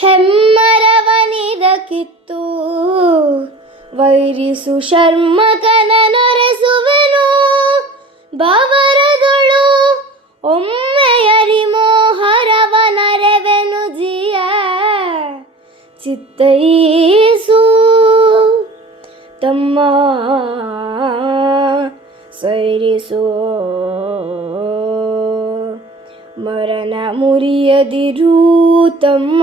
ಹೆಮ್ಮರವನಿದ ಕಿತ್ತು ವೈರಿಸು ಶರ್ಮಕನ ನೊರೆಸುವೆನು ಬಾವರದೊಳು ಒಮ್ಮೆಯರಿಮೋಹರವನರೆವೆನು ಜಿಯ ಚಿತ್ತೈಸು ತಮ್ಮ ಸೈರಿಸು ಮರಣ ಮುರಿಯದಿರು ತಮ್ಮ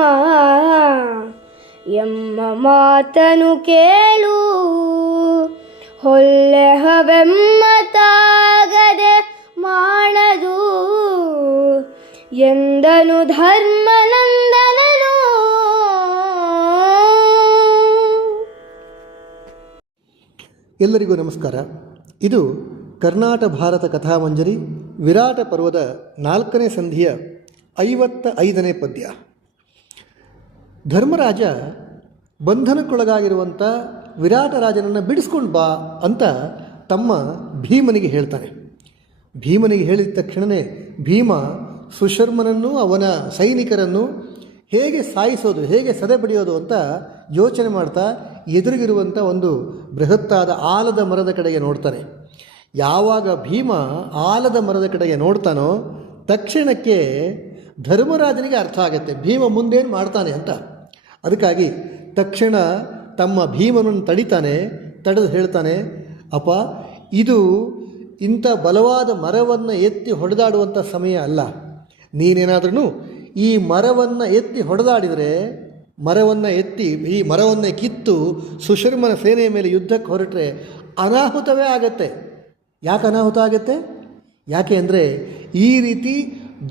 ಎಮ್ಮ ಮಾತನು ಕೇಳು ಹೊಲ್ಲೆಹವೆಮ್ಮತಾಗದೆ ಮಾಡದು ಎಂದನು ಧರ್ಮನಂದನನು. ಎಲ್ಲರಿಗೂ ನಮಸ್ಕಾರ. ಇದು ಕರ್ನಾಟಕ ಭಾರತ ಕಥಾಮಂಜರಿ ವಿರಾಟ ಪರ್ವದ 4ನೇ ಸಂಧಿಯ 55ನೇ ಪದ್ಯ. ಧರ್ಮರಾಜ ಬಂಧನಕ್ಕೊಳಗಾಗಿರುವಂಥ ವಿರಾಟ ರಾಜನನ್ನು ಬಿಡಿಸ್ಕೊಂಡು ಬಾ ಅಂತ ತಮ್ಮ ಭೀಮನಿಗೆ ಹೇಳ್ತಾನೆ. ಭೀಮನಿಗೆ ಹೇಳಿದ ತಕ್ಷಣವೇ ಭೀಮ ಸುಶರ್ಮನನ್ನು ಅವನ ಸೈನಿಕರನ್ನು ಹೇಗೆ ಸಾಯಿಸೋದು, ಹೇಗೆ ಸದೆಬಡಿಯೋದು ಅಂತ ಯೋಚನೆ ಮಾಡ್ತಾ ಎದುರಿಗಿರುವಂಥ ಒಂದು ಬೃಹತ್ತಾದ ಆಲದ ಮರದ ಕಡೆಗೆ ನೋಡ್ತಾನೆ. ಯಾವಾಗ ಭೀಮ ಆಲದ ಮರದ ಕಡೆಗೆ ನೋಡ್ತಾನೋ ತಕ್ಷಣಕ್ಕೆ ಧರ್ಮರಾಜನಿಗೆ ಅರ್ಥ ಆಗುತ್ತೆ ಭೀಮ ಮುಂದೇನು ಮಾಡ್ತಾನೆ ಅಂತ. ಅದಕ್ಕಾಗಿ ತಕ್ಷಣ ತಮ್ಮ ಭೀಮನನ್ನು ತಡೆದು ಹೇಳ್ತಾನೆ, ಅಪ್ಪ ಇದು ಇಂಥ ಬಲವಾದ ಮರವನ್ನು ಎತ್ತಿ ಹೊಡೆದಾಡುವಂಥ ಸಮಯ ಅಲ್ಲ. ನೀನೇನಾದ್ರೂ ಈ ಮರವನ್ನು ಎತ್ತಿ ಹೊಡೆದಾಡಿದರೆ ಈ ಮರವನ್ನು ಕಿತ್ತು ಸುಶರ್ಮನ ಸೇನೆಯ ಮೇಲೆ ಯುದ್ಧಕ್ಕೆ ಹೊರಟ್ರೆ ಅನಾಹುತವೇ ಆಗತ್ತೆ. ಯಾಕೆ ಅನಾಹುತ ಆಗುತ್ತೆ? ಯಾಕೆ ಅಂದರೆ ಈ ರೀತಿ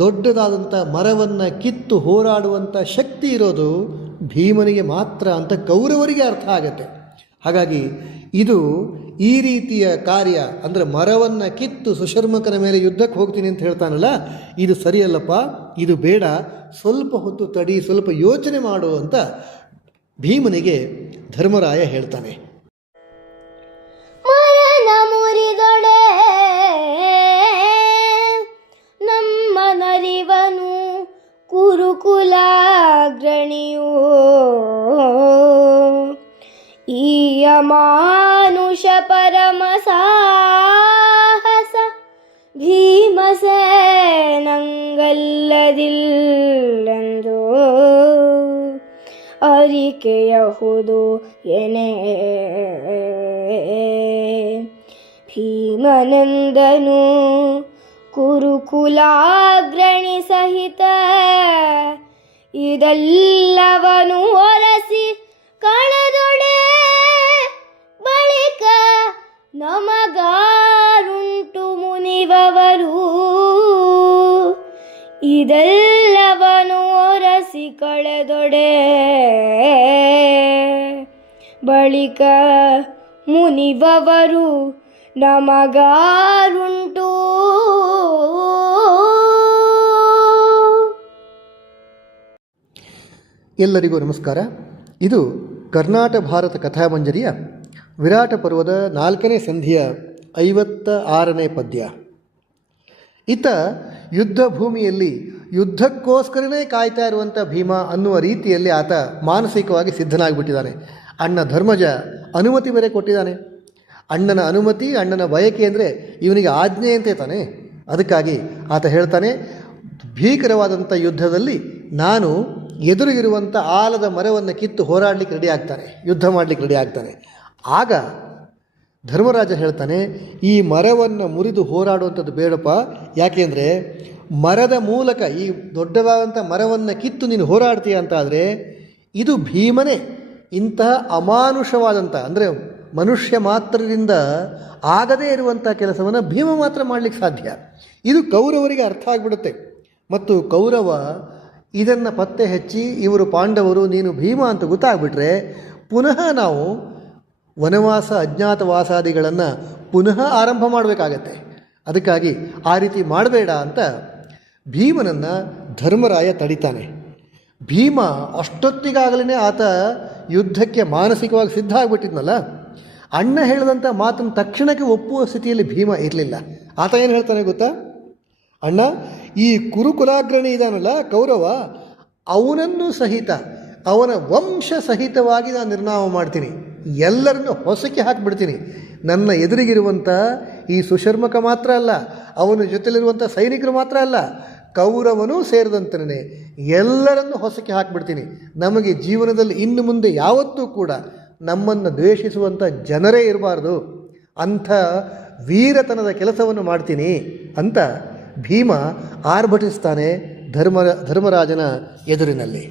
ದೊಡ್ಡದಾದಂಥ ಮರವನ್ನು ಕಿತ್ತು ಹೋರಾಡುವಂಥ ಶಕ್ತಿ ಇರೋದು ಭೀಮನಿಗೆ ಮಾತ್ರ ಅಂತ ಕೌರವರಿಗೆ ಅರ್ಥ ಆಗತ್ತೆ. ಹಾಗಾಗಿ ಇದು ಈ ರೀತಿಯ ಕಾರ್ಯ ಅಂದರೆ ಮರವನ್ನು ಕಿತ್ತು ಸುಶರ್ಮಕನ ಮೇಲೆ ಯುದ್ಧಕ್ಕೆ ಹೋಗ್ತೀನಿ ಅಂತ ಹೇಳ್ತಾನಲ್ಲ, ಇದು ಸರಿಯಲ್ಲಪ್ಪ, ಇದು ಬೇಡ, ಸ್ವಲ್ಪ ಹೊತ್ತು ತಡಿ, ಸ್ವಲ್ಪ ಯೋಚನೆ ಮಾಡು ಅಂತ ಭೀಮನಿಗೆ ಧರ್ಮರಾಯ ಹೇಳ್ತಾನೆ. ಮರಣ ಮುರಿದೊಡೆ ನಮ್ಮ ನರಿವನು ಕುರುಕುಲಾಗ್ರಣಿಯೋ ಈ ಅಮಾನುಷ ಪರಮ ಸಾಹಸ ಭೀಮಸೇನಂಗಲ್ಲದಿಲ್ಲೆಂದು ಅರಿಕೆಯಹುದು ಎನೆ ಭೀಮನಂದನು ಕುರುಕುಲಾಗ್ರಣಿ ಸಹಿತ ಇದೆಲ್ಲವನು ಒರಸಿ ಕಳೆದೊಡೆ ಬಳಿಕ ನಮಗಾರುಂಟು ಮುನಿವವರು ಇದೆಲ್ಲವನು ಒರಸಿ ಕಳೆದೊಡೆ ಬಳಿಕ ಮುನಿವವರು ನಮಗಾರುಂಟು. ಎಲ್ಲರಿಗೂ ನಮಸ್ಕಾರ. ಇದು ಕರ್ನಾಟಕ ಭಾರತ ಕಥಾಮಂಜರಿಯ ವಿರಾಟ ಪರ್ವದ 4ನೇ ಸಂಧಿಯ 56ನೇ ಪದ್ಯ. ಈತ ಯುದ್ಧ ಭೂಮಿಯಲ್ಲಿ ಯುದ್ಧಕ್ಕೋಸ್ಕರನೇ ಕಾಯ್ತಾ ಇರುವಂಥ ಭೀಮ ಅನ್ನುವ ರೀತಿಯಲ್ಲಿ ಆತ ಮಾನಸಿಕವಾಗಿ ಸಿದ್ಧನಾಗಿಬಿಟ್ಟಿದ್ದಾನೆ. ಅಣ್ಣ ಧರ್ಮಜ ಅನುಮತಿ ಬೇರೆ ಕೊಟ್ಟಿದ್ದಾನೆ. ಅಣ್ಣನ ಅನುಮತಿ, ಅಣ್ಣನ ಬಯಕೆ ಅಂದರೆ ಇವನಿಗೆ ಆಜ್ಞೆ ಅಂತೆ ತಾನೆ. ಅದಕ್ಕಾಗಿ ಆತ ಹೇಳ್ತಾನೆ, ಭೀಕರವಾದಂಥ ಯುದ್ಧದಲ್ಲಿ ನಾನು ಎದುರಿಗಿರುವಂಥ ಆಲದ ಮರವನ್ನು ಕಿತ್ತು ಹೋರಾಡಲಿಕ್ಕೆ ರೆಡಿ ಆಗ್ತಾನೆ, ಯುದ್ಧ ಮಾಡಲಿಕ್ಕೆ ರೆಡಿ ಆಗ್ತಾನೆ. ಆಗ ಧರ್ಮರಾಜ ಹೇಳ್ತಾನೆ, ಈ ಮರವನ್ನು ಮುರಿದು ಹೋರಾಡುವಂಥದ್ದು ಬೇಡಪ್ಪ. ಯಾಕೆಂದರೆ ಮರದ ಮೂಲಕ ಈ ದೊಡ್ಡದಾದಂಥ ಮರವನ್ನು ಕಿತ್ತು ನೀನು ಹೋರಾಡ್ತೀಯ ಅಂತ ಆದರೆ ಇದು ಭೀಮನೇ ಇಂತಹ ಅಮಾನುಷವಾದಂಥ ಅಂದರೆ ಮನುಷ್ಯ ಮಾತ್ರದಿಂದ ಆಗದೇ ಇರುವಂಥ ಕೆಲಸವನ್ನು ಭೀಮ ಮಾತ್ರ ಮಾಡಲಿಕ್ಕೆ ಸಾಧ್ಯ. ಇದು ಕೌರವರಿಗೆ ಅರ್ಥ ಆಗಿಬಿಡುತ್ತೆ. ಮತ್ತು ಕೌರವ ಇದನ್ನು ಪತ್ತೆ ಹಚ್ಚಿ ಇವರು ಪಾಂಡವರು, ನೀನು ಭೀಮ ಅಂತ ಗೊತ್ತಾಗ್ಬಿಟ್ರೆ ಪುನಃ ನಾವು ವನವಾಸ ಅಜ್ಞಾತವಾಸಾದಿಗಳನ್ನು ಪುನಃ ಆರಂಭ ಮಾಡಬೇಕಾಗತ್ತೆ. ಅದಕ್ಕಾಗಿ ಆ ರೀತಿ ಮಾಡಬೇಡ ಅಂತ ಭೀಮನನ್ನು ಧರ್ಮರಾಯ ತಡಿತಾನೆ. ಭೀಮ ಅಷ್ಟೊತ್ತಿಗಾಗಲೇ ಆತ ಯುದ್ಧಕ್ಕೆ ಮಾನಸಿಕವಾಗಿ ಸಿದ್ಧ ಆಗಿಬಿಟ್ಟಿದ್ನಲ್ಲ. ಅಣ್ಣ ಹೇಳಿದಂಥ ಮಾತನ್ನು ತಕ್ಷಣಕ್ಕೆ ಒಪ್ಪುವ ಸ್ಥಿತಿಯಲ್ಲಿ ಭೀಮ ಇರಲಿಲ್ಲ. ಆತ ಏನು ಹೇಳ್ತಾನೆ ಗೊತ್ತಾ? ಅಣ್ಣ, ಈ ಕುರುಕುಲಾಗ್ರಣಿ ಇದಾನಲ್ಲ ಕೌರವ, ಅವನನ್ನು ಸಹಿತ ಅವನ ವಂಶ ಸಹಿತವಾಗಿ ನಾನು ನಿರ್ನಾಮ ಮಾಡ್ತೀನಿ, ಎಲ್ಲರನ್ನು ಹೊಸಕ್ಕೆ ಹಾಕಿಬಿಡ್ತೀನಿ. ನನ್ನ ಎದುರಿಗಿರುವಂಥ ಈ ಸುಶರ್ಮಕ ಮಾತ್ರ ಅಲ್ಲ, ಅವನ ಜೊತೆಲಿರುವಂಥ ಸೈನಿಕರು ಮಾತ್ರ ಅಲ್ಲ, ಕೌರವನೂ ಸೇರಿದಂತನೇ ಎಲ್ಲರನ್ನು ಹೊಸಕ್ಕೆ ಹಾಕಿಬಿಡ್ತೀನಿ. ನಮಗೆ ಜೀವನದಲ್ಲಿ ಇನ್ನು ಮುಂದೆ ಯಾವತ್ತೂ ಕೂಡ ನಮ್ಮನ್ನು ದ್ವೇಷಿಸುವಂಥ ಜನರೇ ಇರಬಾರ್ದು, ಅಂಥ ವೀರತನದ ಕೆಲಸವನ್ನು ಮಾಡ್ತೀನಿ ಅಂತ ಭೀಮ ಆರ್ಭಟಿಸ್ತಾನೆ ಧರ್ಮರಾಜನ ಎದುರಿನಲ್ಲಿ.